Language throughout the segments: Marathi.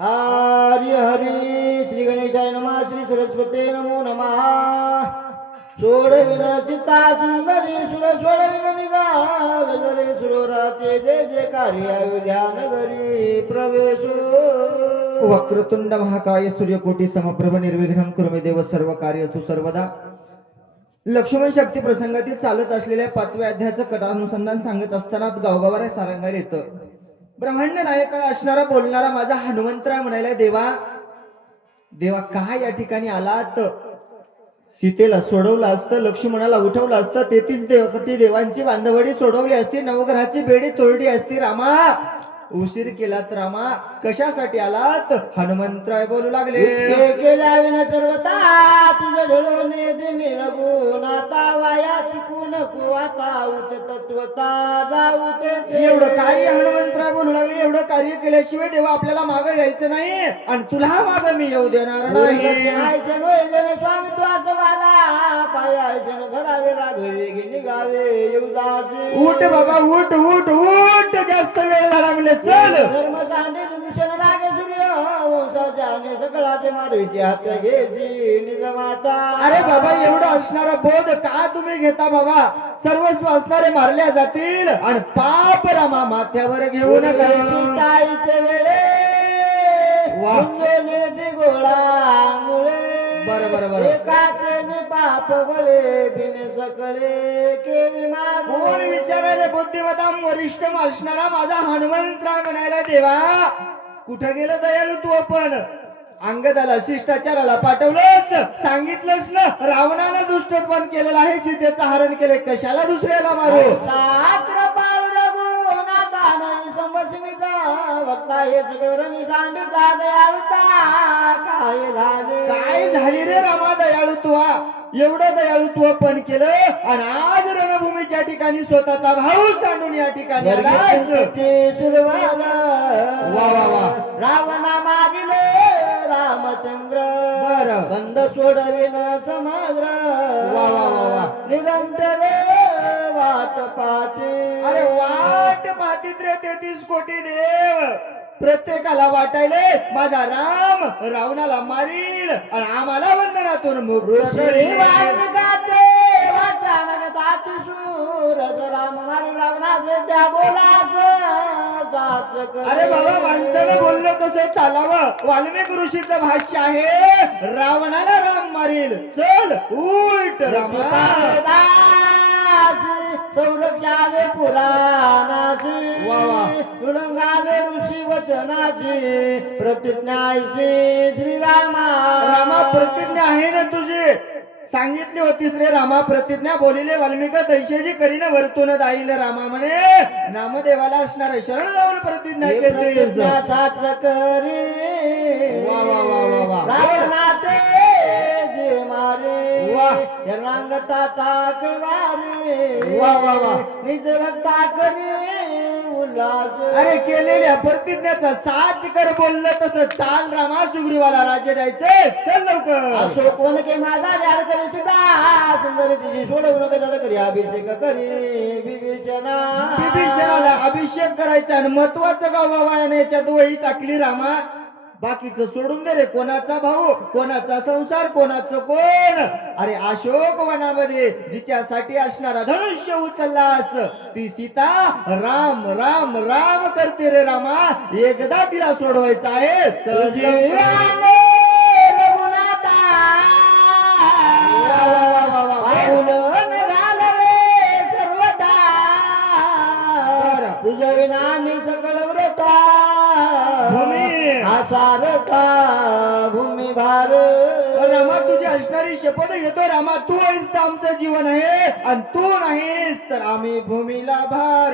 हरी हरी श्री गणेशाय नमः श्री सरस्वते नमो नमः सोडविन चित्ता सुंदरी सुर सोडविन निघा गजरे सुरोराचे जय जय कार्य ध्यान घरी प्रवेश वक्रतुंड महाकाय सूर्यकोटी समप्रभ निर्विघ्नं कुरु मे देव सर्व कार्यसु सर्वदा. लक्ष्मण शक्ती प्रसंगातील चालत असलेल्या 5व्या अध्यायाचं कथानुसंधान सांगत असताना गावगावाला सारंगायला येतं. ब्रह्मांड नायक असणारा बोलणारा माझा हनुमंतराय म्हणायला, देवा देवा का या ठिकाणी आलात? सीतेला सोडवलं असतं, लक्ष्मणाला उठवलं असतं, 33 देवकटी देवांची बांधवडी सोडवली असती, नवग्रहाची बेडी तोडली असती. रामा उशीर केलात रामा, कशासाठी आलात? हनुमंतराय बोलू लागले, गेल्या विना सर्वता तुझं ढळवणे दे मी रघुनाथा वाया चुकून कुवाचा उच तत्वता जाऊ ते एवढं कार्य हनुमंतराय बोलू लागले, एवढं कार्य केल्याशिवाय देवा आपल्याला मागं यायचं नाही आणि तुला मागं मी येऊ देणार नाही. स्वामित्वाचं वाला पायायचं घरावे राघवे निघावे येऊदासे. उठ बाबा उठ उठ उठ, जास्त वेळ झाला म्हणजे चल. धर्म सांडे दिशेने लागे सूर्य वंशाच्या सकळाचे मारुची हात घ्यायची निजमाता. अरे बाबा एवढं असणारा बोध का तुम्ही घेता बाबा? सर्वस्व असणारे मारल्या जातील आणि पाप रामा माथ्यावर घेऊ नका. ताईचे वेळे वाहने गोळामुळे बरं एकाचे पाप बळे बिने सकळे केली कोण विचारायला बुद्धिमत्ता वरिष्ठ असणारा माझा हनुमंतराय म्हणायला, देवा कुठं गेलं दयाळू? पण अंगदाला शिष्टाचाराला पाठवलंच, सांगितलंच ना रावणानं दुष्टपण केलेलं आहे, सीतेचं हरण केले, कशाला दुसऱ्याला मारू? काय झाली रे रामा दयाळुत्व? एवढं दयाळुत्व पण केलं आणि आज रणभूमीच्या ठिकाणी स्वतःचा भाऊ सांडून या ठिकाणी आलास. वा वा वा. रावणा मागिले रामचंद्र बरं. बंद सोडविन समुद्र. वा वा वा वा. निरंतर वाट पाहते. अरे वाट पाहतीत रे 33 कोटी देव, प्रत्येकाला वाटायले माझा राम रावणाला मारील आणि आम्हाला बंधनातून मुक्त करील. राम मारी रावणाचे त्या बोलाचं. अरे बाबा माणसानं बोललं कसं चालावं? वाल्मिक ऋषीचं भाष्य आहे, रावणाला राम मारील, चल उलट रामा. संरक्षावे पुराणाची वा वा. उल्लंघावे ऋषी वचनाची प्रतिज्ञाची श्रीरामा. रामा प्रतिज्ञा आहे ना तुझी? सांगितली होतीस रे रामा प्रतिज्ञा, बोलिले वाल्मिक तैशेची करीन वर्तून जाईल रामा म्हणे. नामदेवाला असणार शरण जाऊन प्रतिज्ञा केली. वा वा वा वा वा. रावणाचे जे मारे वा. रंगता ताकवारे वा वा वा. निज रक्ता करी उल्हास. अरे केलेल्या प्रतिज्ञाचा साच कर, बोललं तसं चाल रामा. सुग्रीवाला राज्य द्यायचंय, चल लवकर. असो कोण के माझा जाड करी सुद्धा सुंदर तिची सोडवून कधी करी अभिषेक करी विभीषणा. विभीषणाला अभिषेक करायचा आणि महत्वाचं गाव बाबा याच्यात वही टाकली रामा. बाकीचं सोडून दे रे, कोणाचा भाऊ, कोणाचा संसार, कोणाचं कोण. अरे अशोक वनामध्ये जिच्यासाठी असणारा धनुष्य उचललास ती सीता राम राम राम करते रे रामा. एकदा तिला सोडवायचं आहे, चल. तुझ्या विना मी सकळ व्रता सारता भूमी भार. रामा तुझी असणारी शपथ घेतो रामा, तू आहेस तर आमचं जीवन आहे आणि तू नाहीस तर आम्ही भूमीला भार.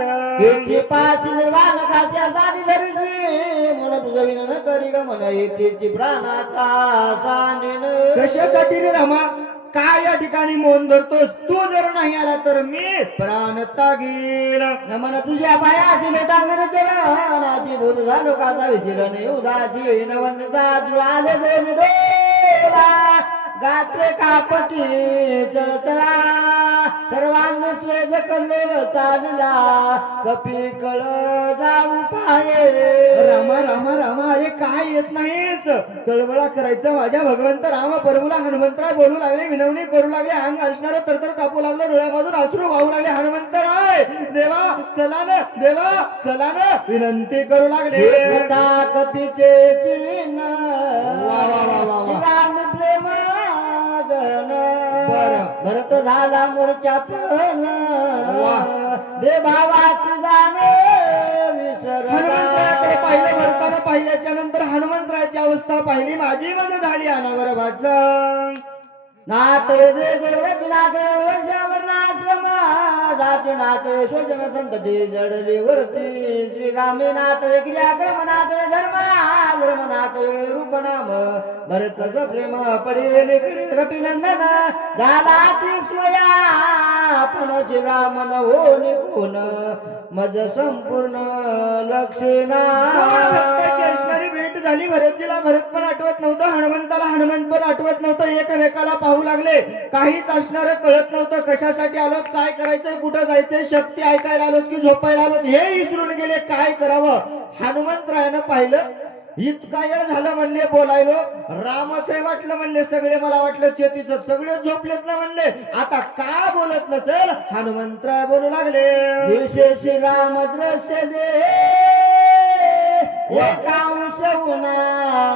पाच निर्वाण खाच्या सारी धरची म्हणून तुझं विनन करी ग म्हण येते प्राणाचा सांगेन. कशासाठी रे रामा? काय या ठिकाणी मौन धरतोस? तू जर नाही आला तर मी प्राण तागील. नमन तुझ्या पायाची मेटांगण केलं नाची भूत झालो काचा विचिरण उदासी नवनचा आले दोन डोला गाते कापटी चळचळा सर्वांग स्वेद कल्लोळ चालला कपी कळ जाऊ पाये रामा रामा रामा अरे काय येत नाहीस कळवळा करायचा माझ्या भगवंत राम परमुला हनुमंतराय बोलू लागले विनवणी करू लागले अंग असणार तरतर कापू लागलं डोळ्यामधून अश्रू वाहू लागले हनुमंतराय देवा चला ना देवा चला ना विनंती करू लागले कपीचे चिन्ह वा वा वा वा वा राम प्रेम भरत झाला मोर्चा पण दे भावाची जाणे हनुमंतरायाकडे पाहिलं भरताना पाहिल्याच्या नंतर हनुमंतरायाची अवस्था पाहिली माझी मन झाली अनावर वाचन नाते दे देवत नाते वैजावरणाश्रमा जाती नाते स्वजन संतती जडली वरती श्रीरामे नाते क्रियाक्रम नाते धर्म नाते रूपनाम भरत प्रेम पडेल रपिनंदन झाला ती स्वया पण श्रीराम न हो निघून मज संपूर्ण लक्षेना भक्ताची असणारी भेट झाली भरतजीला भरत पण आठवत नव्हतं हनुमंताला हनुमंत पण आठवत नव्हतं एकमेकाला पाहू लागले काहीच असणार कळत नव्हतं कशासाठी आलो काय करायचंय कुठं जायचंय शक्ती ऐकायला आलो की झोपायला आलो हे विसरून गेले काय करावं हनुमंतरायानं पाहिलं इतका वेळ झालं म्हणले बोलायलो रामचे वाटलं म्हणले सगळे मला वाटलं चेतीचं सगळे झोपलेत ना म्हणले आता का बोलत नसेल हनुमंतराय बोलू लागले विशेष राम दृश्य दे एकांश गुणा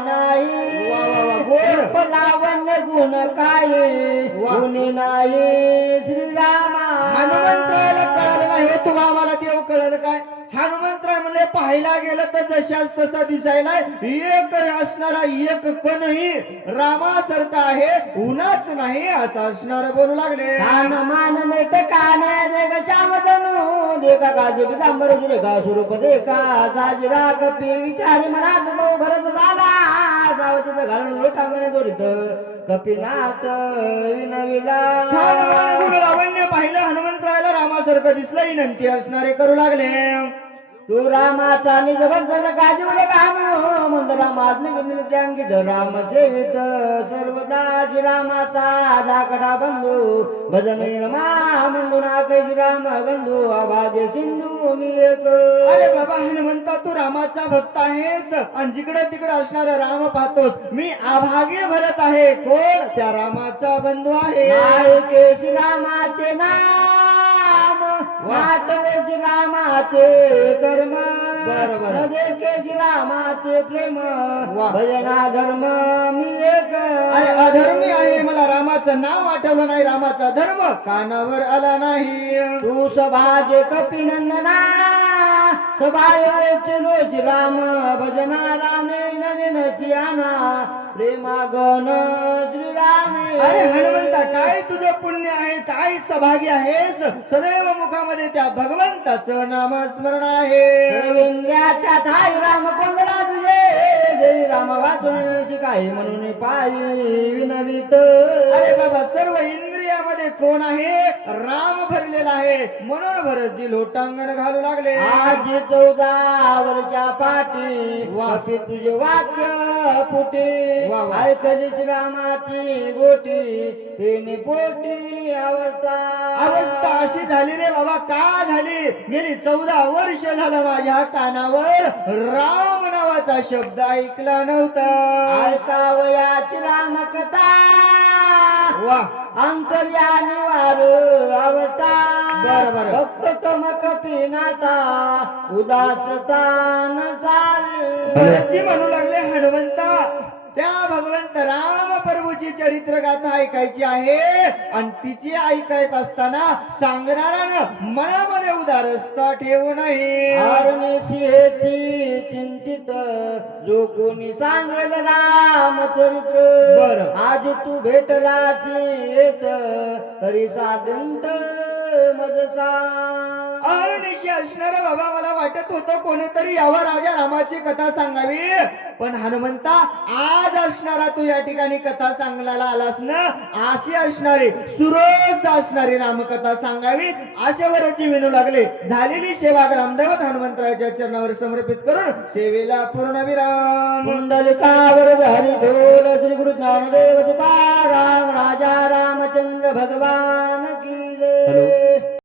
नाही वा वा वा गोड लावण्य गुण काही गुणी नाही श्रीरामा हनुमंतरायाला कळलं नाही हे तुला आम्हाला देव कळलं काय हनुमंतराय म्हणले पाहायला गेलं तर जशाच तसा दिसायला एक असणारा एक कणही रामासारखा आहे उन्हाच नाही असं असणार बोलू लागले मान नेट काने देग श्यामधनु देखा काजी पितांबर सुरेखा स्वरूप देखा साजिरा कपी विचारी मनात नो भरत झाला सावतीत घालून लोटांगणे दोरीत कपिनाथ विनविला लावण्य पाहिलं हनुमंतरायाला रामासारखं दिसलं विनंती असणारे करू लागले तू रामाचा निज भक्त गाजवले काम मंद रामात निघून अंकित राम सेवित सर्वदा श्रीरामाचा धाकडा बंधू भजन रमा मंदुना कैसी राम गंधू आवाज सिंधू मी एक अरे बाबा हनुमंता तू रामाचा भक्त आहेस आणि जिकडे तिकडे असणारा राम पाहतोस मी आभागी भरत आहे कोण त्या रामाचा बंधू आहे नायके श्रीरामाचे नाम वाटवे श्रीरामाचे कर्म बरोबर. देखे श्रीरामाचे प्रेम भजना धर्म मी एक अरे अधर्मी आहे मला रामाचं नाव आठवलं नाही रामाचा धर्म कानावर आला नाही तू सभाजे कपिनंदना सभाये लोच राम भजना रामे नवीन सियाना प्रेमागण श्रीरामे अरे हनुमंता काय तुझं पुण्य आहे काय सभागी आहेस सदैव मुखामध्ये त्या भगवंताचं नामस्मरण आहे इंद्राच्या थाई राम कोंदरा तुझे जय राम वाचून काही म्हणून पायी विनवित अरे बाबा सर्व इंद्रियामध्ये कोण आहे राम भरलेला आहे म्हणून भरतजी लोटांगण घालू लागले आज 14 वर्षा पाठी वापी तुझे वाक्य फुटे वा वा. ऐकलीच रामाची गोटी तिने पोटी अवस्था अवस्था अशी झाली रे बाबा का झाली गेली 14 वर्ष झालं माझ्या कानावर राम नावाचा शब्द ऐकला नव्हता ऐकावयाची रामकथा वा अंतर्यानी वार अवता बरोबर. भक्त तमक पिनाता उदासता नसावी भरतजी म्हणू लागले हनुमंता त्या भगवंत राम प्रभूची चरित्र गाथा ऐकायची आहे आणि तिची ऐकायत असताना सांगणारानं मनामध्ये उदारस्ता ठेवू नये हरणीची हेची चिंतित जो कोणी सांगेल रामचरित्र बरं. आज तू भेटलाची येत तरी साधंत मज सांग. अनिशी असणार बाबा, मला वाटत होतं कोणीतरी यावर राजा रामाची कथा सांगावी, पण हनुमंता आज असणारा तू या ठिकाणी कथा सांगण्याला आलास ना, अशी असणारी सुरोस असणारी रामकथा सांगावी असे वरची विनू लागले. झालेली सेवा ग्रामदैवत हनुमंतराच्या चरणावर समर्पित करून सेवेला पूर्ण विराम. कुंडलिकावर हरी ढोल श्री गुरु ज्ञानदेव तुकाराम राजा रामचंद्र भगवान की जय.